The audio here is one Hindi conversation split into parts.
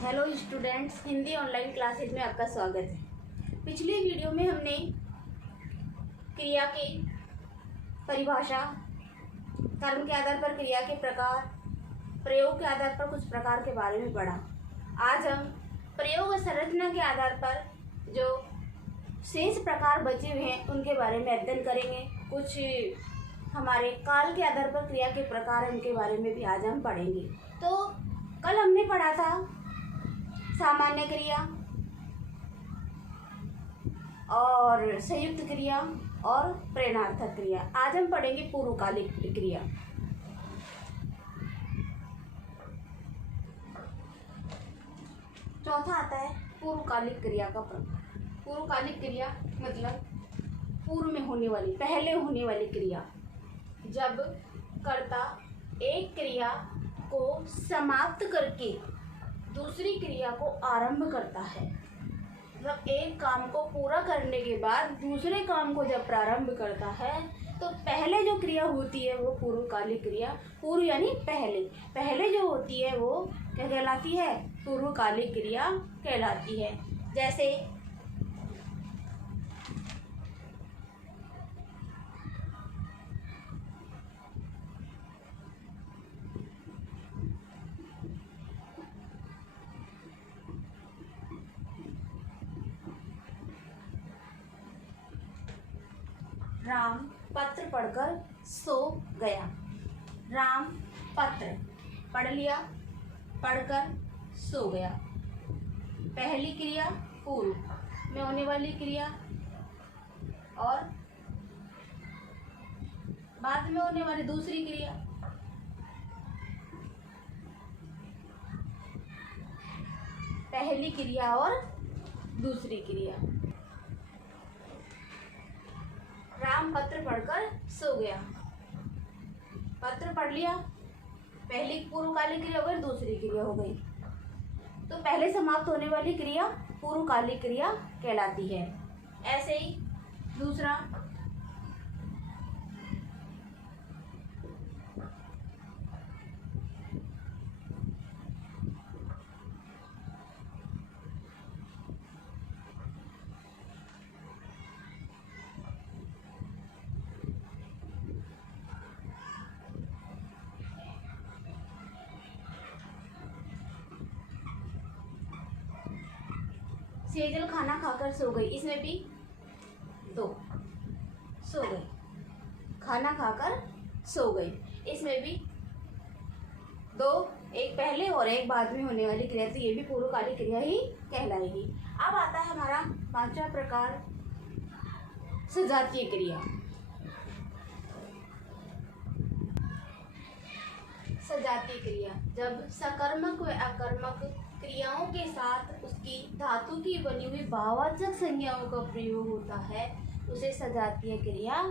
Hello students, Hindi online classes में आपका स्वागत है। पिछले वीडियो में हमने क्रिया की परिभाषा, कर्म के आधार पर क्रिया के प्रकार, प्रयोग के आधार पर कुछ प्रकार के बारे में पढ़ा। आज हम प्रयोग और संरचना के आधार पर जो शेष प्रकार बचे हुए हैं उनके बारे में अध्ययन करेंगे। कुछ हमारे काल के आधार पर क्रिया के प्रकार, उनके बारे में भी आज हम पढ़ेंगे। तो कल हमने पढ़ा था सामान्य क्रिया और संयुक्त क्रिया और प्रेरणार्थक क्रिया। आज हम पढ़ेंगे पूर्वकालिक क्रिया। चौथा आता है पूर्वकालिक क्रिया का प्रकार। पूर्वकालिक क्रिया मतलब पूर्व में होने वाली, पहले होने वाली क्रिया। जब कर्ता एक क्रिया को समाप्त करके दूसरी क्रिया को आरंभ करता है, मतलब एक काम को पूरा करने के बाद दूसरे काम को जब प्रारंभ करता है तो पहले जो क्रिया होती है वो पूर्वकालिक क्रिया, पूर्व यानी पहले जो होती है वो क्या कहलाती है? पूर्वकालिक क्रिया कहलाती है। जैसे राम पत्र पढ़कर सो गया। राम पत्र पढ़ लिया, पढ़कर सो गया। पहली क्रिया पूर्व में होने वाली क्रिया और बाद में होने वाली दूसरी क्रिया। पहली क्रिया और दूसरी क्रिया। राम पत्र पढ़कर सो गया। पत्र पढ़ लिया, पहली पूर्वकालिक क्रिया हो गई, दूसरी क्रिया हो गई। तो पहले समाप्त होने वाली क्रिया पूर्वकालिक क्रिया कहलाती है। ऐसे ही दूसरा सेजल खाना खाकर सो गई। इसमें भी दो, सो गई, खाना खाकर सो गई। इसमें भी दो, एक पहले और एक बाद में होने वाली क्रिया, तो ये भी पूर्वकालिक क्रिया ही कहलाएगी। अब आता है हमारा पांचवा प्रकार, सजातीय क्रिया। सजातीय क्रिया जब सकर्मक व अकर्मक क्रियाओं के साथ उसकी धातु की बनी हुई भाववाचक संज्ञाओं का प्रयोग होता है, उसे सजातीय क्रिया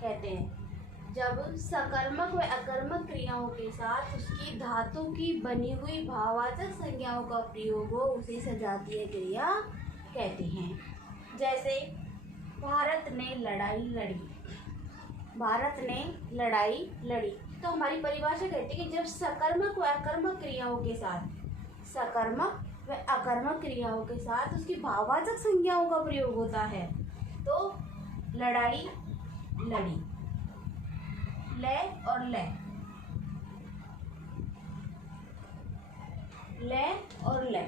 कहते हैं। जब सकर्मक व अकर्मक क्रियाओं के साथ उसकी धातु की बनी हुई भाववाचक संज्ञाओं का प्रयोग हो, उसे सजातीय क्रिया कहते हैं। जैसे भारत ने लड़ाई लड़ी। भारत ने लड़ाई लड़ी, तो हमारी परिभाषा कहती है कि जब सकर्मक व अकर्मक क्रियाओं के साथ, सकर्मक व अकर्मक क्रियाओं के साथ उसकी भाववाचक संज्ञाओं का प्रयोग होता है, तो लड़ाई लड़ी, ले और ले और ले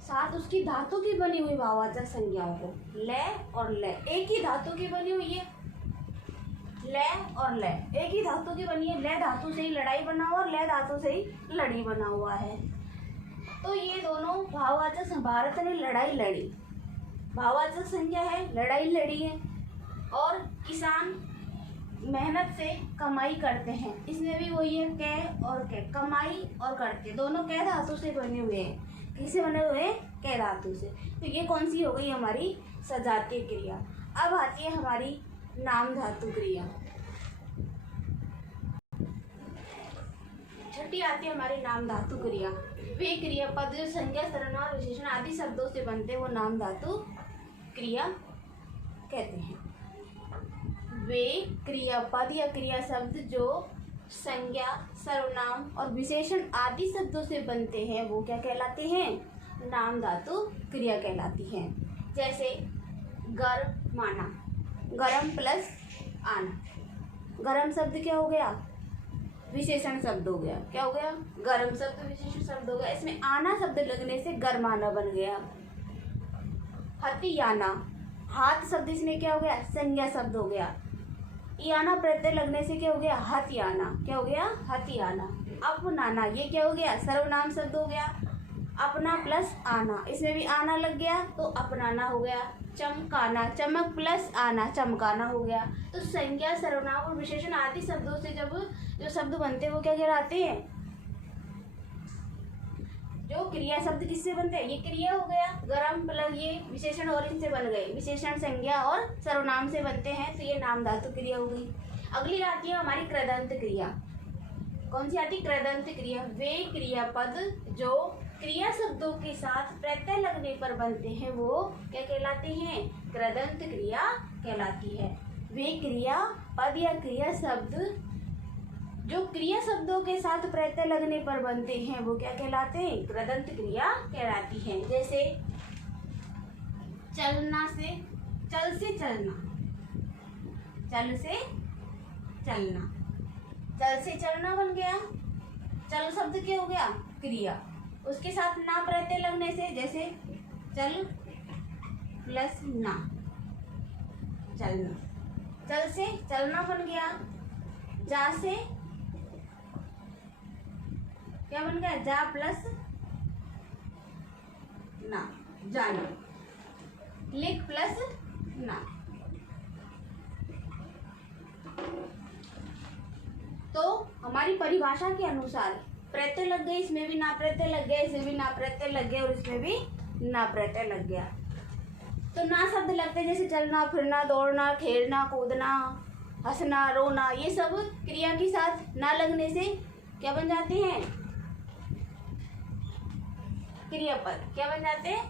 साथ उसकी धातु की बनी हुई भाववाचक संज्ञाओं को, ले और ले एक ही धातु की बनी हुई है। ले और ले एक ही धातु की बनी है। ले धातु से ही लड़ाई बना हुआ और ले धातु से ही लड़ी बना हुआ है। तो ये दोनों भाववाचक, भारत ने लड़ाई लड़ी, भाववाचक संज्ञा है, लड़ाई लड़ी है। और किसान मेहनत से कमाई करते हैं, इसमें भी वही है, कै और कै, कमाई और करते, दोनों कै धातु से बने हुए हैं। किससे बने हुए हैं? कै धातु से। तो ये कौन सी हो गई? हमारी सजातीय क्रिया। अब आती है हमारी नाम धातु क्रिया। छठी आती है हमारी नाम धातु क्रिया। वे क्रियापद जो संज्ञा, सर्वनाम, विशेषण आदि शब्दों से बनते हैं वो नाम धातु क्रिया कहते हैं। वे क्रियापद या क्रिया शब्द जो संज्ञा, सर्वनाम और विशेषण आदि शब्दों से बनते हैं वो क्या कहलाते हैं? नाम धातु क्रिया कहलाती है। जैसे गरमाना, गरम प्लस आना, गरम शब्द क्या हो गया? विशेषण शब्द हो गया। क्या हो गया? गरम शब्द विशेषण शब्द हो गया। इसमें आना शब्द लगने से गरमाना बन गया। हथियाना, हाथ शब्द इसमें क्या हो गया? संज्ञा शब्द हो गया। याना प्रत्यय लगने से क्या हो गया? हथियाना। क्या हो गया? हथियाना। अपनाना, ये क्या हो गया? सर्वनाम शब्द हो गया। अपना प्लस आना, इसमें भी आना लग गया तो अपनाना हो गया। चमकाना, चमक प्लस आना, चमकाना हो गया। तो संज्ञा, सर्वनाम और विशेषण आदि शब्दों से जब जो शब्द बनते हैं वो क्या कहलाते हैं? जो क्रिया शब्द किससे बनते हैं? ये क्रिया हो गया। गरम प्लस ये विशेषण और इनसे बन गए। विशेषण संज्ञा और सर्वनाम से बनते हैं तो ये नाम धातु क्रिया हो गई। अगली आती है हमारी कृदंत क्रिया। कौन सी आती? कृदंत क्रिया। वे क्रियापद जो क्रिया शब्दों के साथ प्रत्यय लगने पर बनते हैं वो क्या कहलाते हैं? कृदंत क्रिया कहलाती है। वे क्रिया पद या क्रिया शब्द जो क्रिया शब्दों के साथ प्रत्यय लगने पर बनते हैं वो क्या कहलाते हैं? कृदंत क्रिया कहलाती है। जैसे चलना से, चल से चलना, चल से चलना, चल से चलना बन गया। चल शब्द क्या हो गया? क्रिया। उसके साथ ना प्रत्यय लगने से, जैसे चल प्लस ना, चलना, चल से चलना बन गया। जा से क्या बन गया? जा प्लस ना, जाना। लिख प्लस ना। तो हमारी परिभाषा के अनुसार प्रत्यय लग गए, इसमें भी ना प्रत्यय लग गया, इसमें भी ना प्रत्यय लग गया और इसमें भी ना प्रत्यय लग गया। तो ना शब्द लगते हैं जैसे चलना, फिरना, दौड़ना, खेलना, कूदना, हंसना, रोना, ये सब क्रिया के साथ ना लगने से क्या बन जाते हैं? क्रियापद। क्या बन जाते हैं?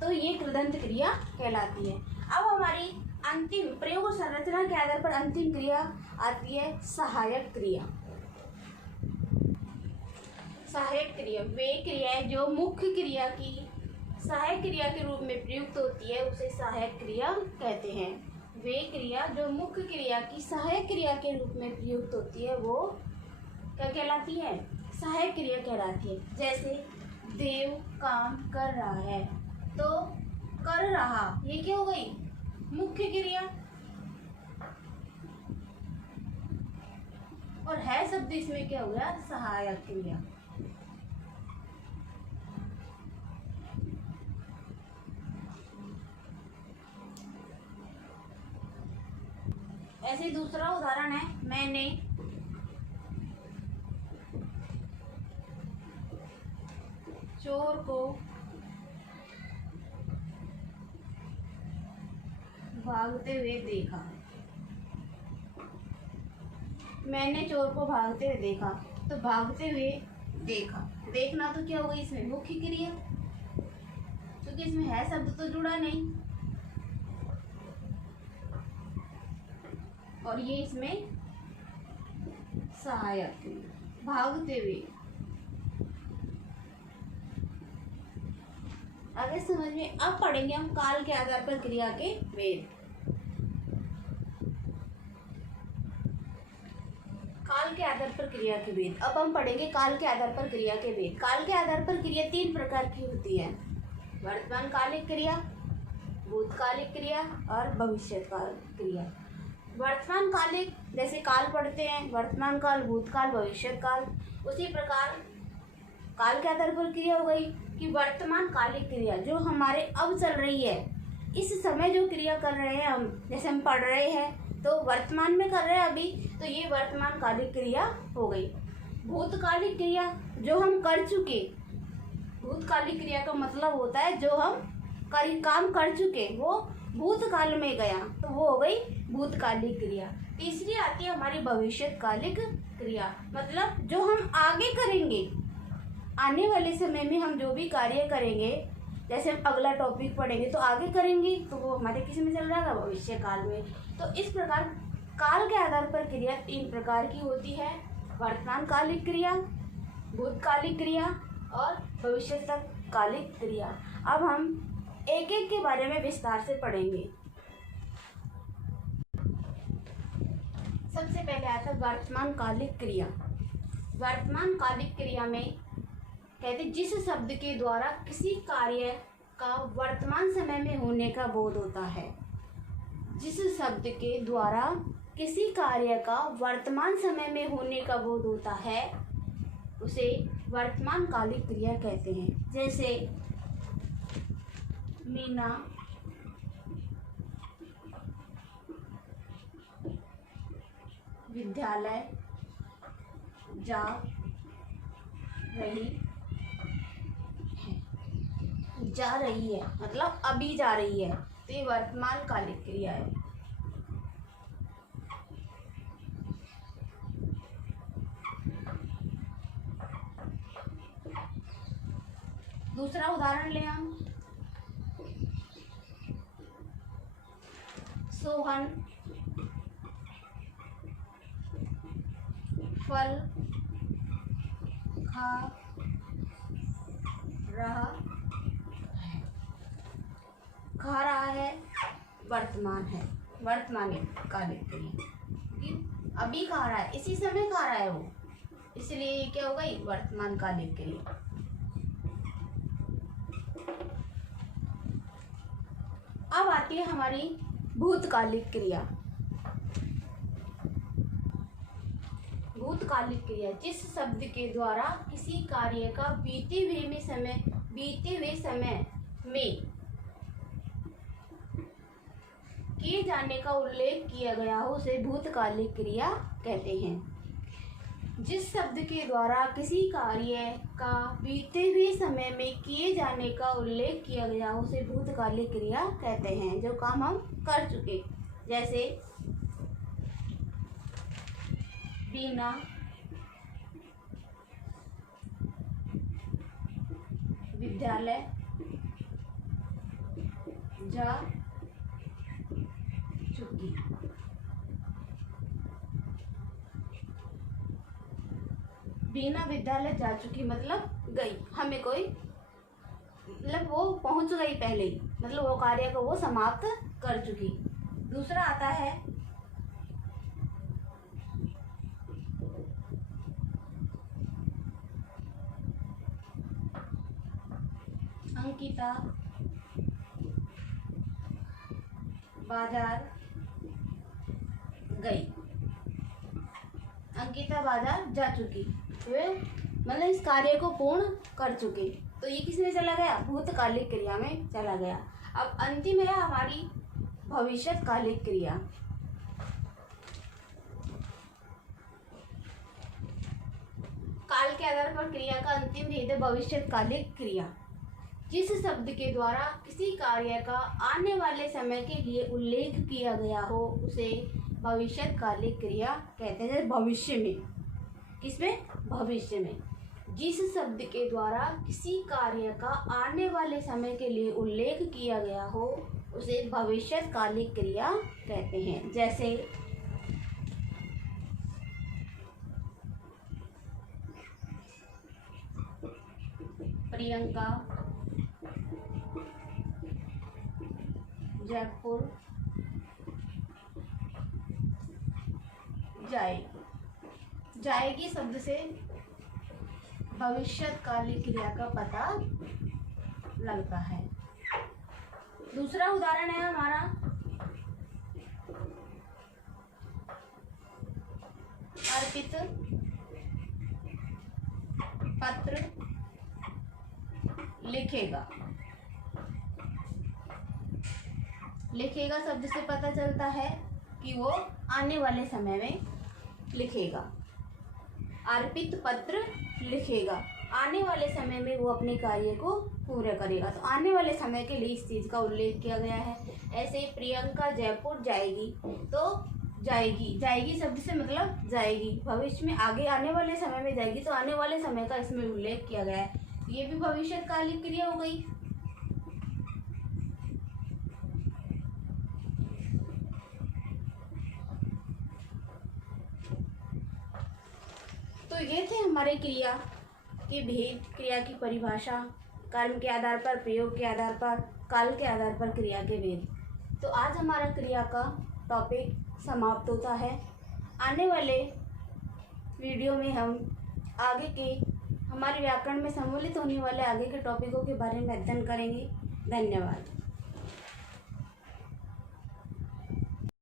तो ये कृदंत क्रिया कहलाती है। अब हमारी अंतिम प्रयोग और संरचना के आधार पर अंतिम क्रिया आती है सहायक क्रिया। सहायक क्रिया वे क्रियाएं जो मुख्य क्रिया की सहायक क्रिया के रूप में प्रयुक्त होती है उसे सहायक क्रिया कहते हैं। वे क्रिया जो मुख्य क्रिया की सहायक क्रिया के रूप में प्रयुक्त होती है वो क्या कहलाती है? सहायक क्रिया कहलाती है। जैसे देव काम कर रहा है तो कर रहा, ये क्या हो गई? मुख्य क्रिया। और है शब्द इसमें क्या हो गया? सहायक क्रिया। ऐसे दूसरा उदाहरण है, मैंने चोर को भागते हुए देखा। मैंने चोर को भागते हुए देखा, तो भागते हुए देखा, देखना तो क्या हो गई? इसमें मुख्य क्रिया, क्योंकि इसमें है शब्द तो जुड़ा नहीं, और ये इसमें सहायक क्रिया। भागते हुए आगे समझ में। अब पढ़ेंगे हम काल के आधार पर क्रिया के भेद। काल के आधार पर क्रिया के भेद। अब हम पढ़ेंगे काल के आधार पर क्रिया के भेद। काल के आधार पर क्रिया तीन प्रकार की होती है: वर्तमान कालिक क्रिया, भूतकालिक क्रिया और भविष्यकाल क्रिया। वर्तमान कालिक जैसे काल पढ़ते हैं, वर्तमान काल, भूतकाल, भविष्यकाल। उसी प्रकार काल के आधार पर क्रिया हो गई कि वर्तमान कालिक क्रिया जो हमारे अब चल रही है, इस समय जो क्रिया कर रहे हैं हम, जैसे हम पढ़ रहे हैं तो वर्तमान में कर रहे हैं अभी, तो ये वर्तमान कालिक क्रिया हो गई। भूतकालिक क्रिया जो हम कर चुके, भूतकालिक क्रिया का मतलब होता है जो हम काम कर चुके, वो भूतकाल में गया, तो वो हो गई भूतकालिक क्रिया। तीसरी आती है हमारी भविष्यकालिक क्रिया, मतलब जो हम आगे करेंगे, आने वाले समय में हम जो भी कार्य करेंगे, जैसे हम अगला टॉपिक पढ़ेंगे तो आगे करेंगे, तो वो हमारे किस में चल रहा है? भविष्य काल में। तो इस प्रकार काल के आधार पर क्रिया तीन प्रकार की होती है: वर्तमान कालिक क्रिया, भूतकालिक क्रिया और भविष्यकालिक क्रिया। अब हम एक एक के बारे में विस्तार से पढ़ेंगे। सबसे पहले आता है वर्तमान कालिक क्रिया। वर्तमान कालिक क्रिया में कहते जिस शब्द के द्वारा किसी कार्य का वर्तमान समय में होने का बोध होता है, जिस शब्द के द्वारा किसी कार्य का वर्तमान समय में होने का बोध होता है उसे वर्तमान कालिक क्रिया कहते हैं। जैसे मीना विद्यालय जा रही है। जा रही है मतलब अभी जा रही है, तो ये वर्तमान कालिक क्रिया है। दूसरा उदाहरण ले हम। सोहन फल खा रहा है। खा रहा है वर्तमान है, वर्तमान कालिक क्रिया। अभी खा रहा है, इसी समय खा रहा है वो, इसलिए ये क्या हो गई वर्तमान कालिक क्रिया। अब आती है हमारी भूतकालिक क्रिया। भूतकालिक क्रिया जिस शब्द के द्वारा किसी कार्य का बीते हुए समय में किए जाने का उल्लेख किया गया हो उसे भूतकालिक क्रिया कहते हैं। जिस शब्द के द्वारा किसी कार्य का बीते हुए समय में किए जाने का उल्लेख किया गया हो उसे भूतकालिक क्रिया कहते हैं, जो काम हम कर चुके। जैसे बीना विद्यालय जा चुकी। बीना विद्यालय जा चुकी मतलब गई, हमें कोई मतलब वो पहुंच गई पहले ही, मतलब वो कार्य को वो समाप्त कर चुकी। दूसरा आता है अंकिता बाजार गई। अंकिता बाजार जा चुकी, वे मतलब इस कार्य को पूर्ण कर चुके, तो ये किस में चला गया भूतकालिक क्रिया में चला गया। अब अंतिम है हमारी भविष्यकालिक क्रिया। काल के आधार पर क्रिया का अंतिम भेद है भविष्यकालिक क्रिया। जिस शब्द के द्वारा किसी कार्य का आने वाले समय के लिए उल्लेख किया गया हो उसे भविष्यकालिक क्रिया कहते हैं। भविष्य में, किसमें भविष्य में जिस शब्द के द्वारा किसी कार्य का आने वाले समय के लिए उल्लेख किया गया हो उसे भविष्यकालिक क्रिया कहते हैं। जैसे प्रियंका जयपुर जाएगी शब्द से भविष्यकालिक क्रिया का पता लगता है। दूसरा उदाहरण है हमारा अर्पित पत्र लिखेगा। लिखेगा शब्द से पता चलता है कि वो आने वाले समय में लिखेगा। अर्पित पत्र लिखेगा, आने वाले समय में वो अपने कार्य को पूरा करेगा, तो आने वाले समय के लिए इस चीज़ का उल्लेख किया गया है। ऐसे प्रियंका जयपुर जाएगी, तो जाएगी शब्द से मतलब जाएगी, भविष्य में आगे आने वाले समय में जाएगी, तो आने वाले समय का इसमें उल्लेख किया गया है। ये भी भविष्यकालिक क्रिया हो गई। तो ये थे हमारे क्रिया के भेद, क्रिया की परिभाषा, कर्म के आधार पर, प्रयोग के आधार पर, काल के आधार पर क्रिया के भेद। तो आज हमारा क्रिया का टॉपिक समाप्त होता है। आने वाले वीडियो में हम आगे के हमारे व्याकरण में सम्मिलित होने वाले आगे के टॉपिकों के बारे में अध्ययन करेंगे। धन्यवाद।